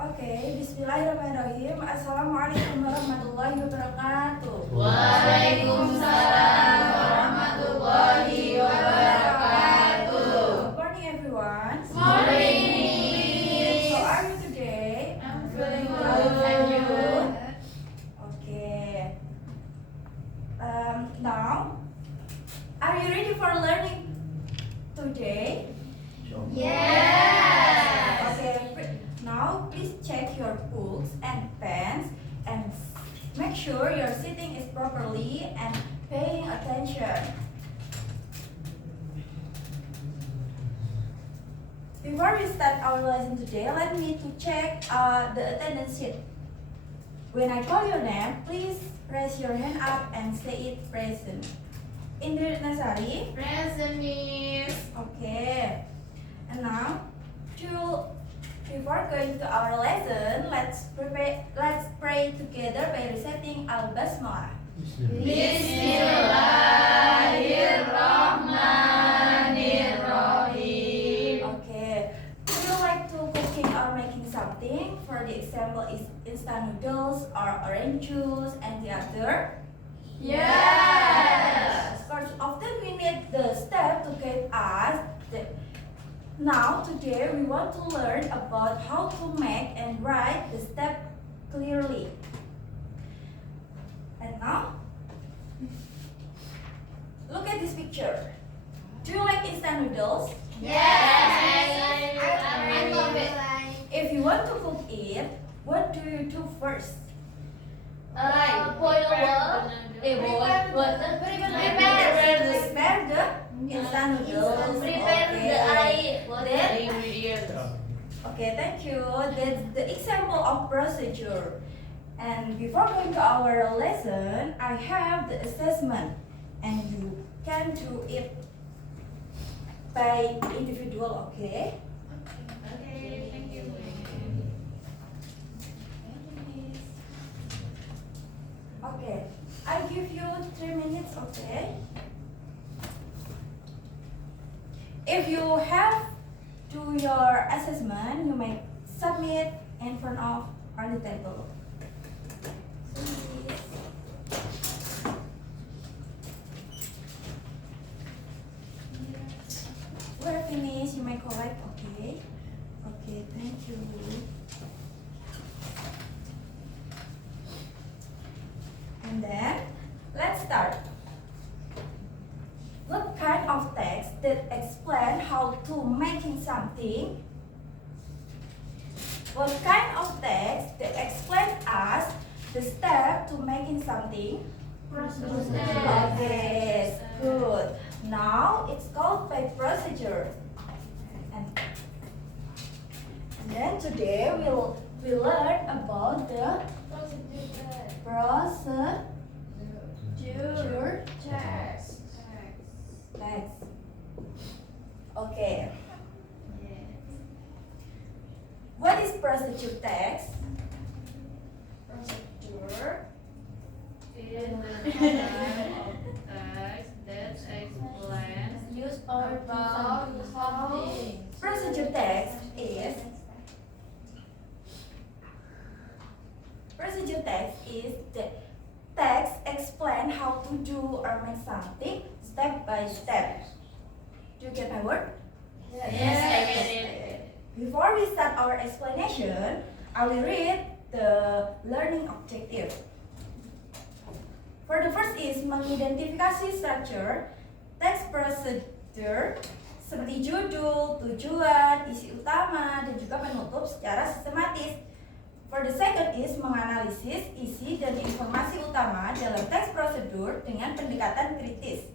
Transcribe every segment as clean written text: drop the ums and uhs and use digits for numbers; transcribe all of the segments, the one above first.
Oke, bismillahirrahmanirrahim. Assalamualaikum warahmatullahi wabarakatuh. Waalaikumsalam warahmatullahi wabarakatuh. Good morning, everyone. Morning. How are you today? I'm feeling good. Good. And you? Okay. Now, are you ready for learning today? Yes. Okay. Now, please check your books and pens and make sure your sitting is properly and paying attention. Before we start our lesson today, let me to check the attendance sheet. When I call your name, please raise your hand up and say it present. Indri Nasari. Present, Miss. Okay. And now, before going to our lesson, let's pray together by reciting Al-Basmalah. Bismillahirrahmanirrahim. Okay. Would you like to cooking or making something? For the example is instant noodles or orange juice and the other? Yes. Of course, often we need the step to get us the. Now, today we want to learn about how to make and write the step clearly. And now, look at this picture. Do you like instant noodles? Yes. I love it. If you want to cook it, what do you do first? Boil water. Prepare the instant noodles. Prepare the Okay. water. Okay, thank you. That's the example of procedure. And before going to our lesson, I have the assessment, and you can do it by individual. Okay? Okay, thank you. Okay, I give you 3 minutes. Okay. If you have do your assessment, you may submit in front of on the table. Please. We're finished. You may collect. Okay. Okay. Thank you. And then let's start. What kind of text that explain how to making something? What kind of text that explain us the step to making something? Okay, good. Now it's called by procedure. And then today we learn about the procedure text. Okay. What is procedure text? Procedure is the kind of text that explains Use about something. Procedure text is the text explain how to do or make something step by step. Do you get my word? Yes, I get it. Before we start our explanation, I will read the learning objective. For the first is mengidentifikasi structure, text procedure seperti judul, tujuan, isi utama, dan juga penutup secara sistematis. For the second is menganalisis isi dan informasi utama dalam teks prosedur dengan pendekatan kritis.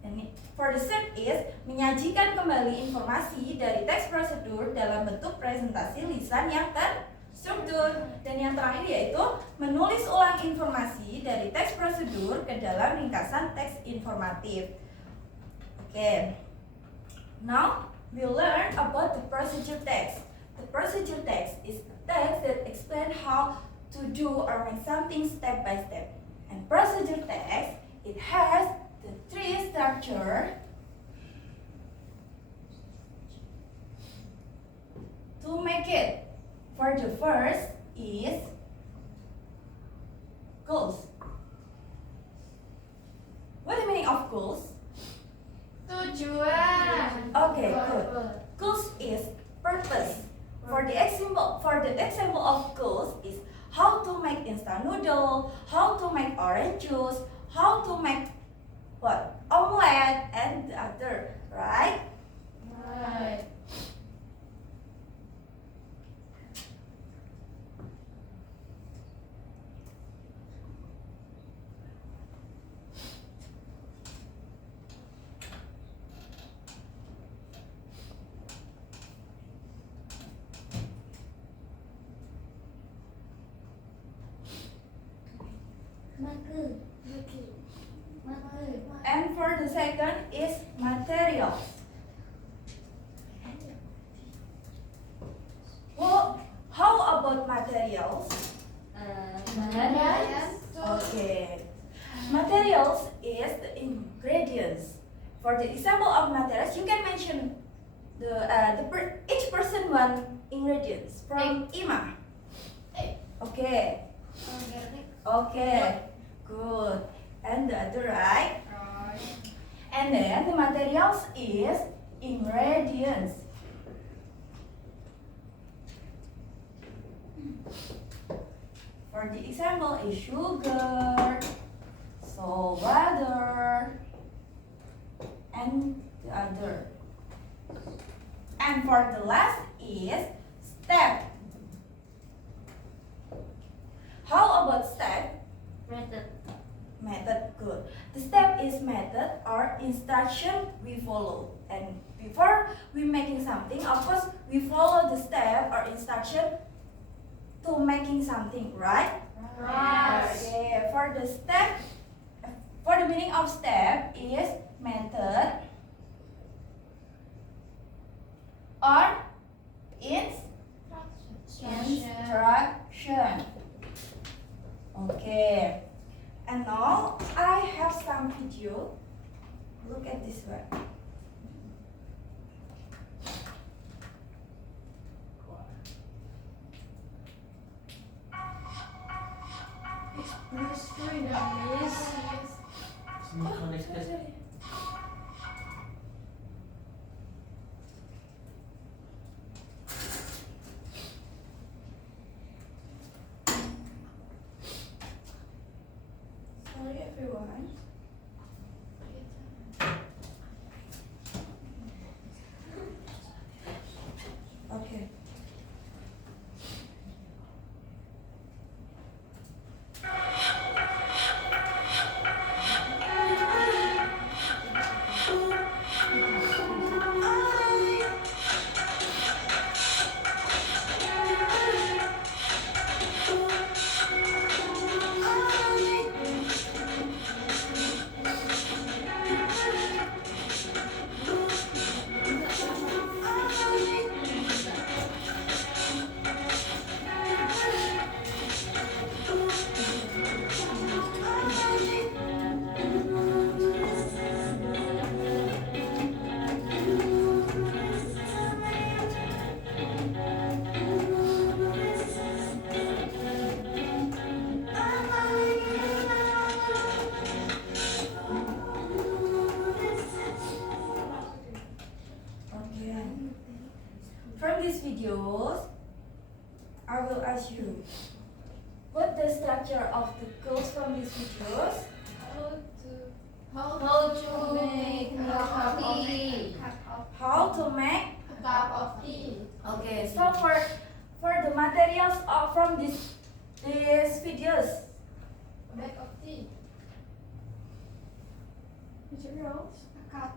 Dan for the third is menyajikan kembali informasi dari teks prosedur dalam bentuk presentasi lisan yang terstruktur. Dan yang terakhir yaitu menulis ulang informasi dari teks prosedur ke dalam ringkasan teks informatif. Okay. Now we learn about the procedure text. The procedure text is a text that explains how to do or make something step by step. And procedure text, it has the three structure to make it. For the first is goals. What the meaning of goals? Tujuan. Okay, good. Goals is purpose. For the example of goals is how to make instant noodle, how to make orange juice, how to make what? Omelette and the other, right? Right. And for the second is materials. Well, how about materials? Okay. Materials is the ingredients. For the example of materials, you can mention each person one ingredients from Ima. Okay. Okay. Good. And the other, right? Right. And then the materials is ingredients. For the example is sugar, salt, water, and the other. And for the last is step. How about step? Method, good. The step is method or instruction we follow. And before we making something, of course, we follow the step or instruction to making something, right? Right. Okay, for the step, for the meaning of step is method or instruction. Okay. And now I have some video. Look at this one. Sorry. Sorry everyone. Okay. Okay. From these videos, I will ask you, what the structure of the goals from these videos? How to make a cup of tea. How to make? A cup of tea. Okay, so for the materials from these videos, A bag of tea. materials, A cup.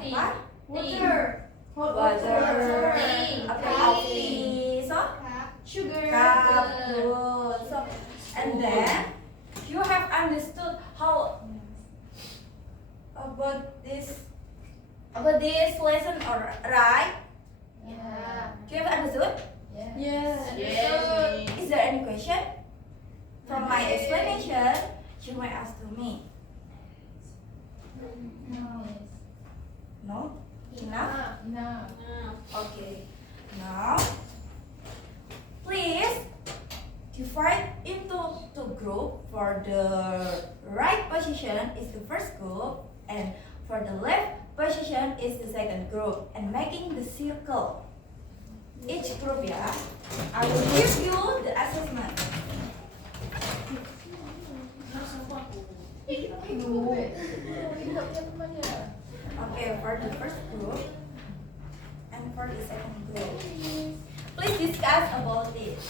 apa? Water. Water, Tea. a cup of tea, so Cup. Sugar. cup, good. So and then you have understood how about this lesson, or right? Yeah. Do you have understood? Yes. Is there any question from my explanation? You might ask to me. No. No? Enough? No. Okay. Now for the right position is the first group, and for the left position is the second group, and making the circle. Each group, yeah. I will give you the assessment. Okay, for the first group and for the second group, please discuss about it.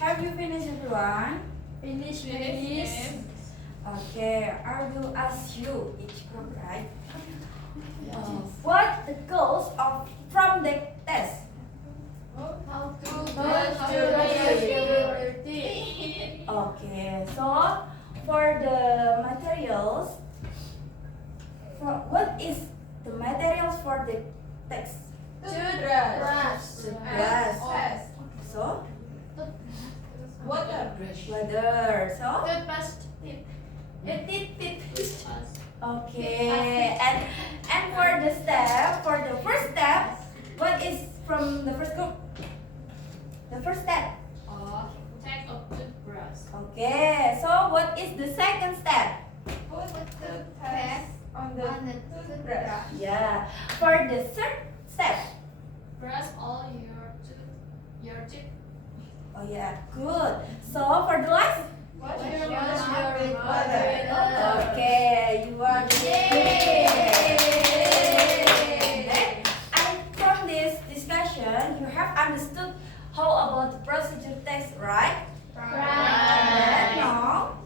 Have you finished, everyone? Finish. Okay, I will ask you each group, right? What the goals of from the test? How to Okay, so for the materials, what is the materials for the text? Grass. So weather. So okay, and for the step, for the first step, what is from the first group? The first step. Okay, so what is the second step? Yeah. For the third step. Oh yeah, good. So for the last. Okay, you are and from this discussion, you have understood how about the procedure text, right? And now,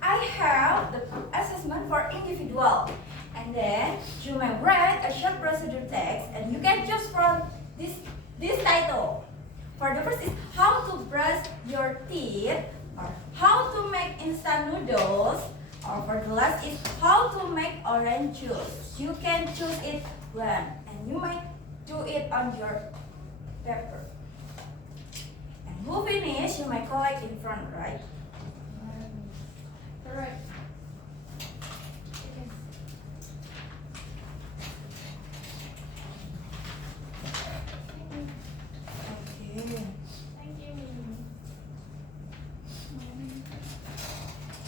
I have the assessment for individual. And then, you may write a short procedure text, and you can choose from this title. For the first is how to brush your teeth, or how to make instant noodles, or for the last is how to make orange juice. You can choose it when, and you might do it on your paper. And who finish, you might collect in front, right? Correct. Okay.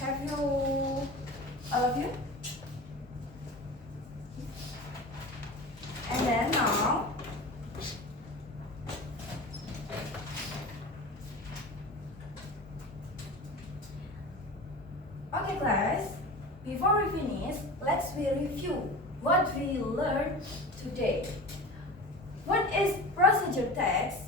Have you, all of you? And then now, okay class, before we finish, let's review what we learned today. What is procedure text?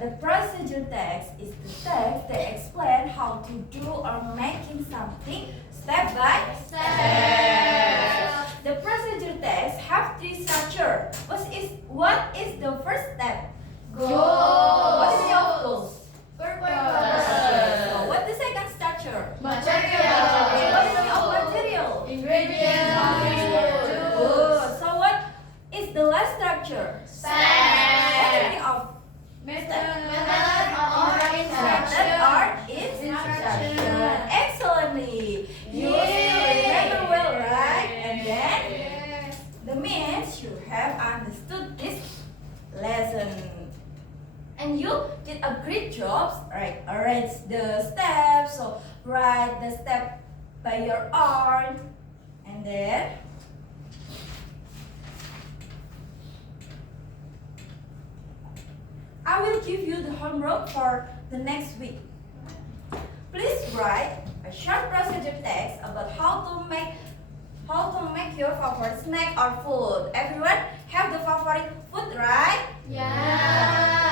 The procedure text is the text that explains how to do or making something step by step. The procedure text have three structure. What is the first step? Goals. What is your goals? Purpose. So what the second structure? Material. What is your material? Ingredients. Good. So what is the last structure? What is the meaning of Method Method or instruction. Excellently. You still remember well, right? And then the means you have understood this lesson. And you did a great job, right? Arrange the steps, so write the step by your arm, and then I will give you the homework for the next week. Please write a short procedure text about how to make your favorite snack or food. Everyone have the favorite food, right? Yeah.